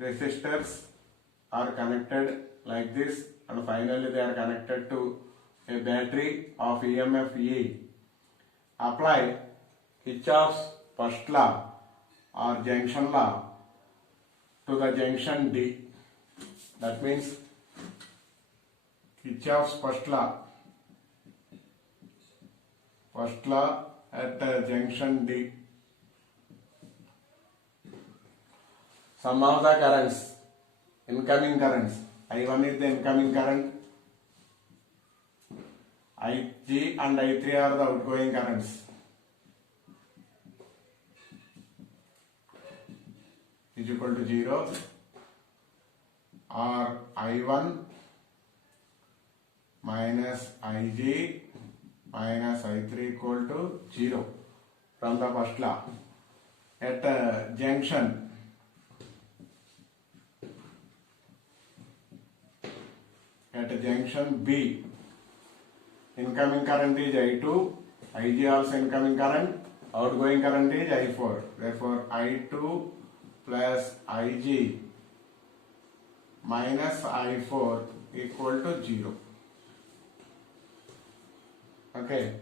resistors are connected like this, and finally they are connected to a battery of EMF E. Apply Kirchhoff's first law or junction law to the junction D. That means Kirchhoff's first law at junction D. Sum of the currents, incoming currents. I1 is the incoming current, Ig and I3 are the outgoing currents. Is equal to 0, or I1 minus Ig minus I3 equal to 0 from the first law. At junction B, incoming current is I2, Ig also incoming current, outgoing current is I4. Therefore, I2 plus Ig minus I4 equal to 0. Okay,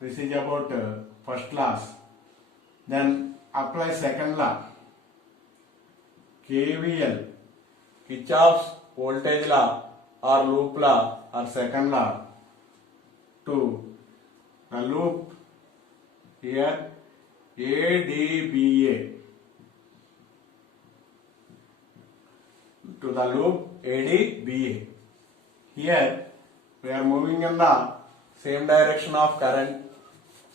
this is about first law. Then apply second law. KVL, Kirchhoff's voltage law or loop law or second law to the loop here ADBA, to the loop ADBA. Here we are moving in the same direction of current,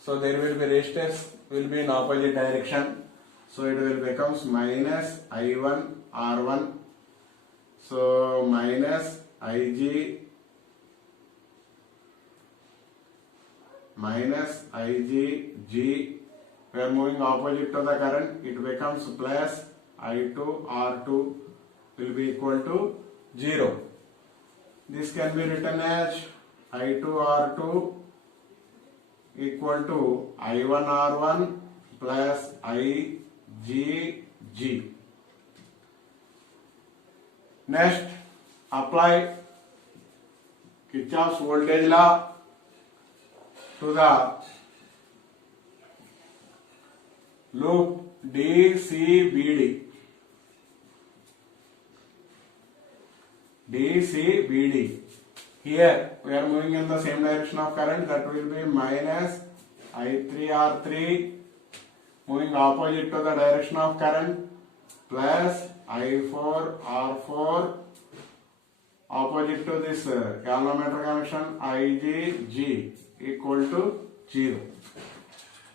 so there will be resistors will be in opposite direction, so it will becomes minus I1 R1, so minus Ig minus Ig G. We are moving opposite to the current, it becomes plus I2 R2 will be equal to 0. This can be written as I2 R2 equal to I1 R1 plus Ig G. Next, apply Kirchhoff's voltage law to the loop DCBD. Here we are moving in the same direction of current, that will be minus I3R3 moving opposite to the direction of current plus I4R4 opposite to this galvanometer connection Ig equal to 0.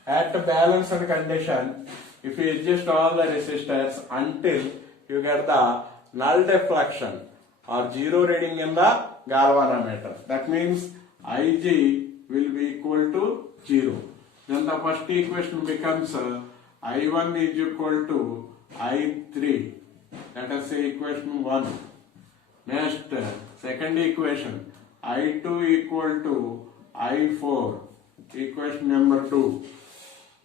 At balanced condition, if you adjust all the resistors until you get the null deflection or 0 reading in the galvanometer, that means Ig will be equal to 0. Then the first equation becomes I1 is equal to I3. Let us say equation 1. Next, second equation, I2 equal to I4, equation number 2.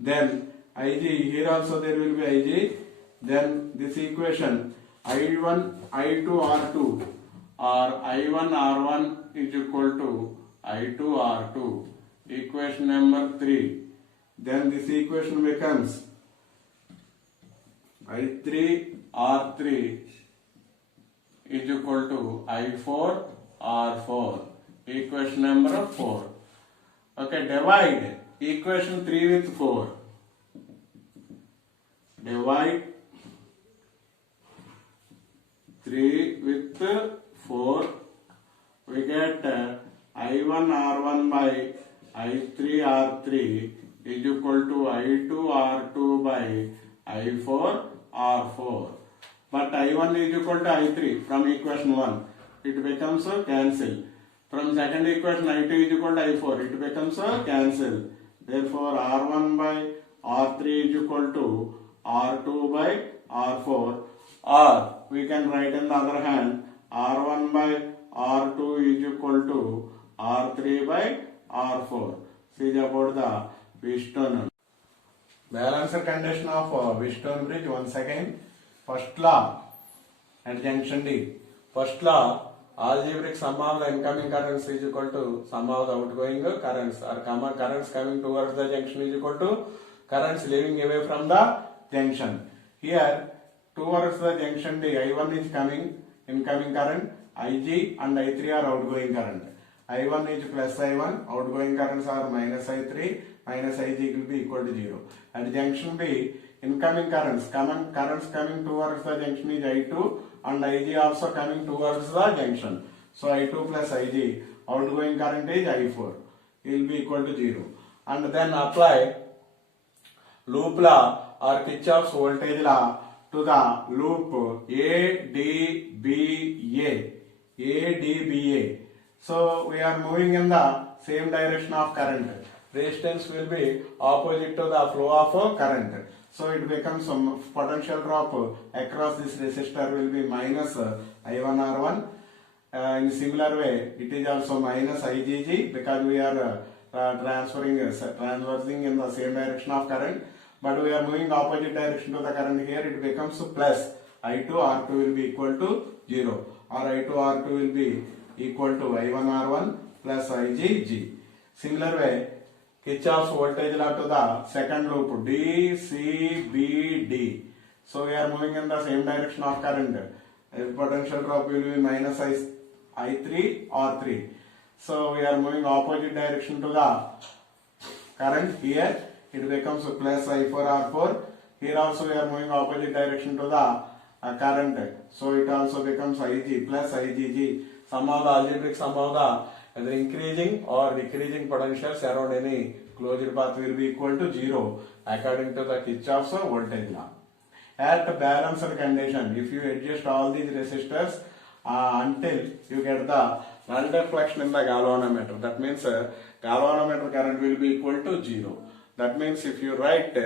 Then Ig, here also there will be Ig. Then this equation, I1, I2, R2 or I1, R1 is equal to I2, R2, equation number 3. Then this equation becomes I3, R3 is equal to I4, R4, equation number 4. Okay, divide equation 3 with 4. Divide 3 with 4. We get I1, R1 by I3, R3 is equal to I2, R2 by I4, R4. But I1 is equal to I3 from equation 1. It becomes a cancel. From second equation I2 is equal to I4. It becomes a cancel. Therefore R1 by R3 is equal to R2 by R4. Or we can write in the other hand R1 by R2 is equal to R3 by R4. See about the Wheatstone. Balancer condition of Wheatstone bridge once again. First law, at junction D. First law, algebraic sum of the incoming currents is equal to sum of the outgoing currents, or currents coming towards the junction is equal to currents leaving away from the junction. Here, towards the junction D, I1 is coming, incoming current, Ig and I3 are outgoing current. I1 is plus I1, outgoing currents are minus I3, minus Ig will be equal to 0. At junction B, incoming currents coming towards the junction is I2 and Ig also coming towards the junction. So I2 plus Ig, outgoing current is I4, will be equal to 0. And then apply loop law or Kirchhoff's voltage law to the loop ADBA. So we are moving in the same direction of current. Resistance will be opposite to the flow of current. So it becomes some potential drop across this resistor will be minus I1R1. In similar way, it is also minus IgG because we are transversing in the same direction of current. But we are moving opposite direction to the current. Here it becomes plus I2 R2 will be equal to 0, or I2 R2 will be equal to I1R1 plus IgG. Similar way, Kirchhoff's voltage law to the second loop DCBD. So we are moving in the same direction of current. Potential drop will be minus I3 R3. So we are moving opposite direction to the current. Here it becomes plus I4 R4. Here also we are moving opposite direction to the current. So it also becomes Ig plus IgG. Sum of the algebraic sum of the either increasing or decreasing potentials around any closed path will be equal to 0 according to the Kirchhoff's voltage law. At balanced condition, if you adjust all these resistors until you get the null deflection in the galvanometer, that means galvanometer current will be equal to 0. That means if you write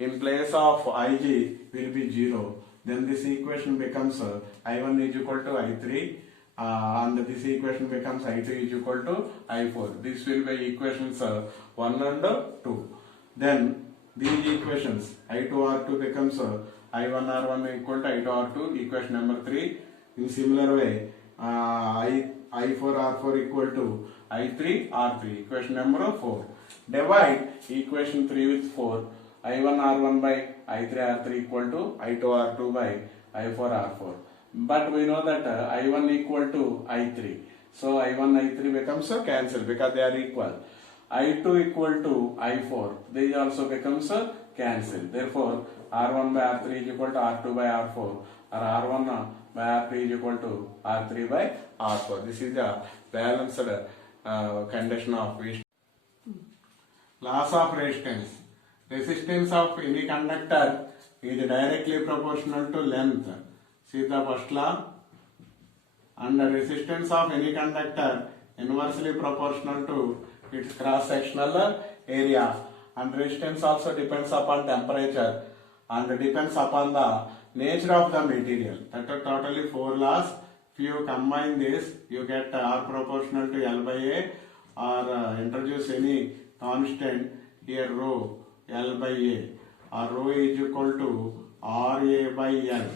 in place of Ig will be 0, then this equation becomes I1 is equal to I3 and this equation becomes I2 is equal to I4. This will be equations 1 and 2. Then these equations I2 R2 becomes I1 R1 equal to I2 R2, equation number 3. In similar way, I4 R4 equal to I3 R3, equation number 4. Divide equation 3 with 4. I1 R1 by I3 R3 equal to I2 R2 by I4 R4. But we know that I1 equal to I3. So I1 I3 becomes cancelled because they are equal. I2 equal to I4. These also becomes cancelled. Therefore, R1 by R3 is equal to R2 by R4. Or R1 by R3 is equal to R3 by R4. This is the balanced condition of resistance. Laws of resistance. Resistance of any conductor is directly proportional to length. See the first law. And the resistance of any conductor inversely proportional to its cross-sectional area. And resistance also depends upon temperature and depends upon the nature of the material. That are totally 4 laws. If you combine this, you get R proportional to L by A, or introduce any constant here rho L by A, or rho is equal to RA by L.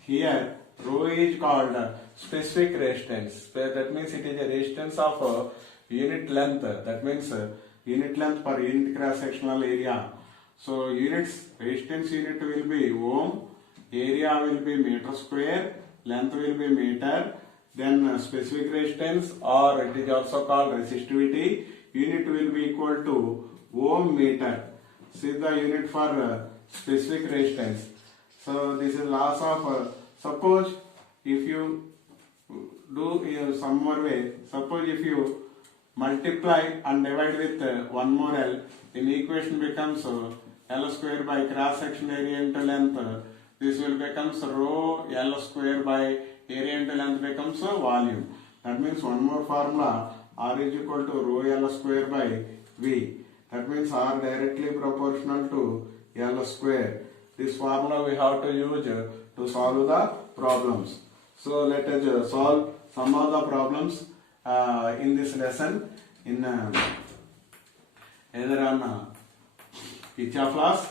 Here rho is called specific resistance. That means it is a resistance of unit length. That means unit length per unit cross sectional area. So units, resistance unit will be ohm, area will be meter square, length will be meter. Then specific resistance, or it is also called resistivity, unit will be equal to ohm meter. See the unit for specific resistance. So this is loss of suppose if you do some more way, suppose if you multiply and divide with 1 more L, then equation becomes L square by cross section area into length. This will becomes rho L square by area into length becomes volume. That means one more formula, R is equal to rho L square by V. That means R directly proportional to L square. This formula we have to use to solve the problems. So let us solve some of the problems in this lesson in either on Kirchhoff laws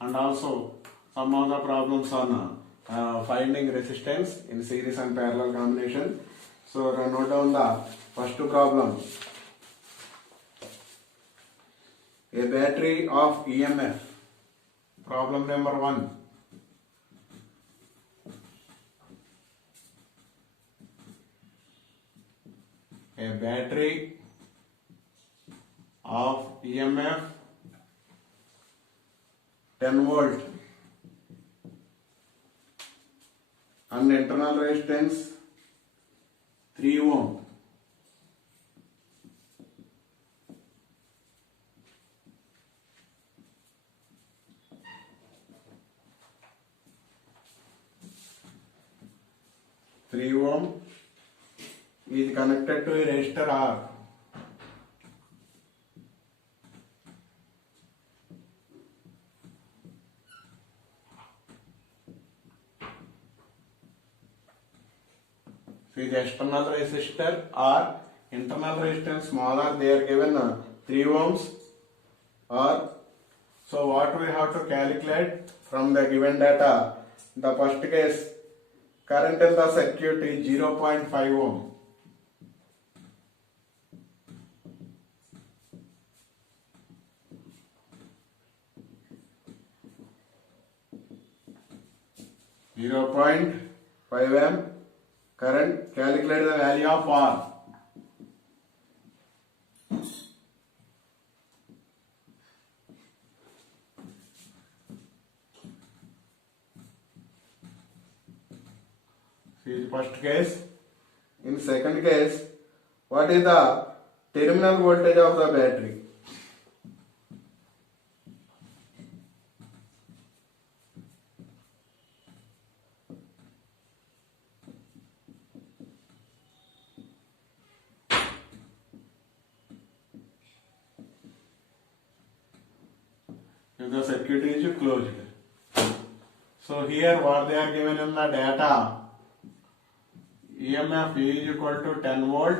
and also some of the problems on finding resistance in series and parallel combination. So note down the first problem. A battery of EMF. Problem number 1. A battery of EMF 10 volt and internal resistance 3 ohm. Is connected to a resistor R. So the external resistor R, internal resistance small r, they are given 3 ohms R. So what we have to calculate from the given data? The first case, current in the circuit is 0.5 ohm. (0.5 amp) current. Calculate the value of R. This is first case. In second case, what is the terminal voltage of the battery? If the circuit is closed. So here what they are given in the data, EMF is equal to 10 volt,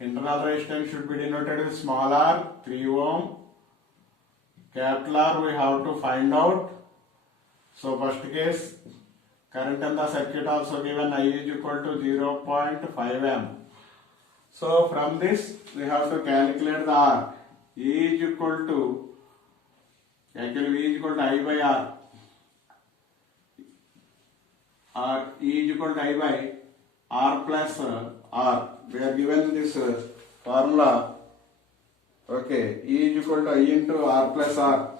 internal resistance should be denoted with small r, 3 ohm, capital R we have to find out. So first case, current in the circuit also given, I is equal to 0.5 amp. So from this we have to calculate the R. E is equal to, actually V is equal to I by R. Or E is equal to I by R plus R. We are given this formula. Okay, E is equal to I into R plus R.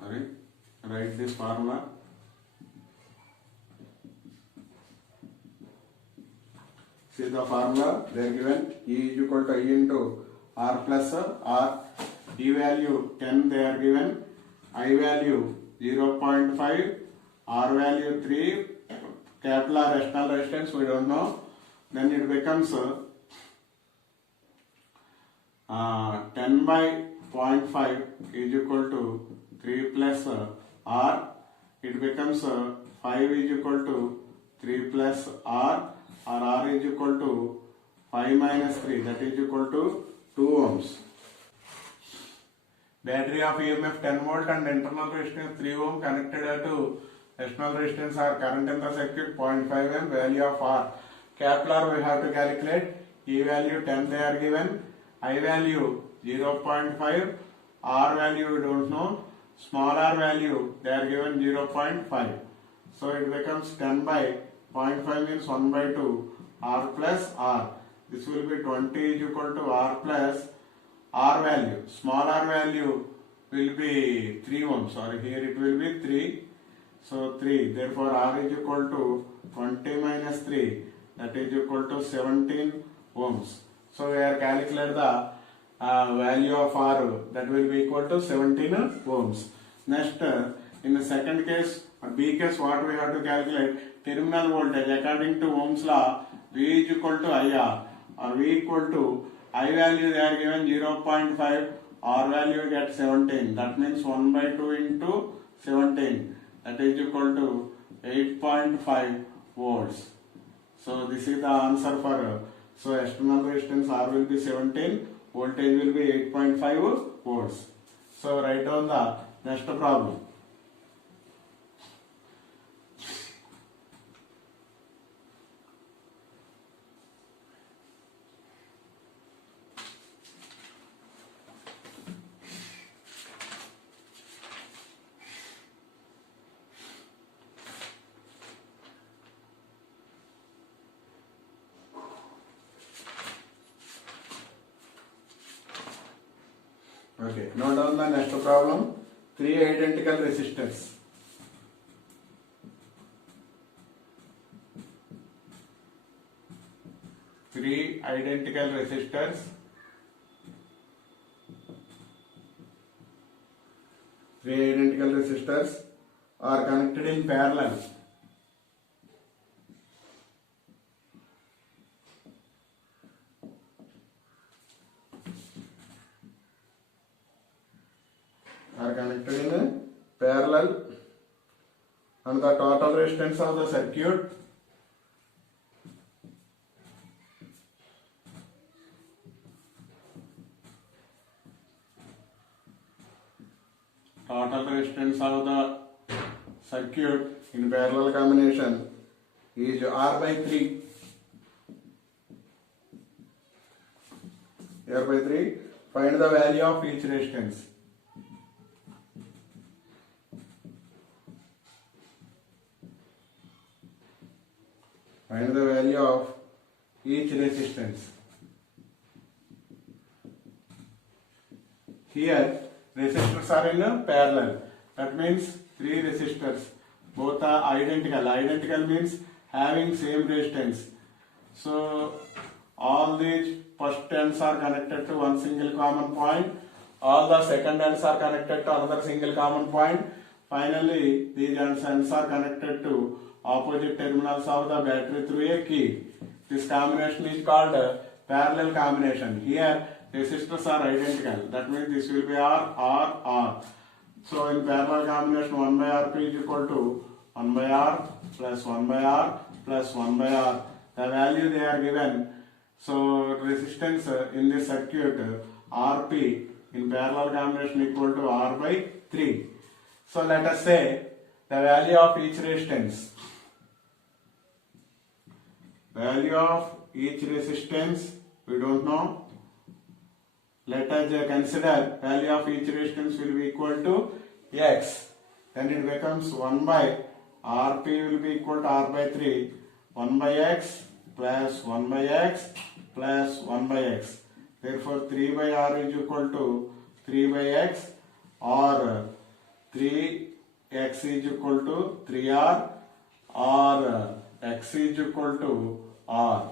Sorry, write this formula. See the formula, they are given E is equal to I into R plus R. E value 10 they are given, I value 0.5, R value 3, capital R external resistance we don't know. Then it becomes 10 by 0.5 is equal to 3 plus R. It becomes 5 is equal to 3 plus R, or R is equal to 5 minus 3, that is equal to 2 ohms. Battery of EMF 10 volt and internal resistance 3 ohm connected to external resistance or current in the circuit 0.5 amp. Value of R. Capital R we have to calculate. E value 10 they are given. I value 0.5. R value we don't know. Small r value they are given 0.5. So it becomes 10 by 0.5 means 1 by 2. R plus R. This will be 20 is equal to R plus R value. Small r value will be 3 ohms. Sorry, here it will be 3. So 3. Therefore R is equal to 20 minus 3. That is equal to 17 ohms. So we are calculate the value of R, that will be equal to 17 ohms. Next, in the second case, or B case, what we have to calculate? Terminal voltage. According to Ohm's law, V is equal to IR, or V equal to I value they are given 0.5, R value get 17. That means 1 by 2 into 17. That is equal to 8.5 volts. So this is the answer for, so external resistance R will be 17 voltage will be 8.5 volts. So write down the next problem. Okay, note down the next problem. 3 identical resistors. Three identical resistors are connected in parallel. And the total resistance of the circuit in parallel combination is R by 3. R by 3. Find the value of each resistance. Find the value of each resistance. Here resistors are in parallel. That means 3 resistors. Both are identical. Identical means having same resistance. So all these first ends are connected to one single common point. All the second ends are connected to another single common point. Finally, these ends are connected to opposite terminals of the battery through a key. This combination is called parallel combination. Here resistors are identical. That means this will be R. So in parallel combination 1 by Rp is equal to 1 by R plus 1 by R plus 1 by R. The value they are given. So resistance in this circuit Rp in parallel combination equal to R by 3. So let us say the value of each resistance. Value of each resistance we don't know. Let us consider value of each resistance will be equal to X. Then it becomes 1 by Rp will be equal to R by 3. 1 by X plus 1 by X plus 1 by X. Therefore 3 by R is equal to 3 by X, or 3X is equal to 3R, or X is equal to R.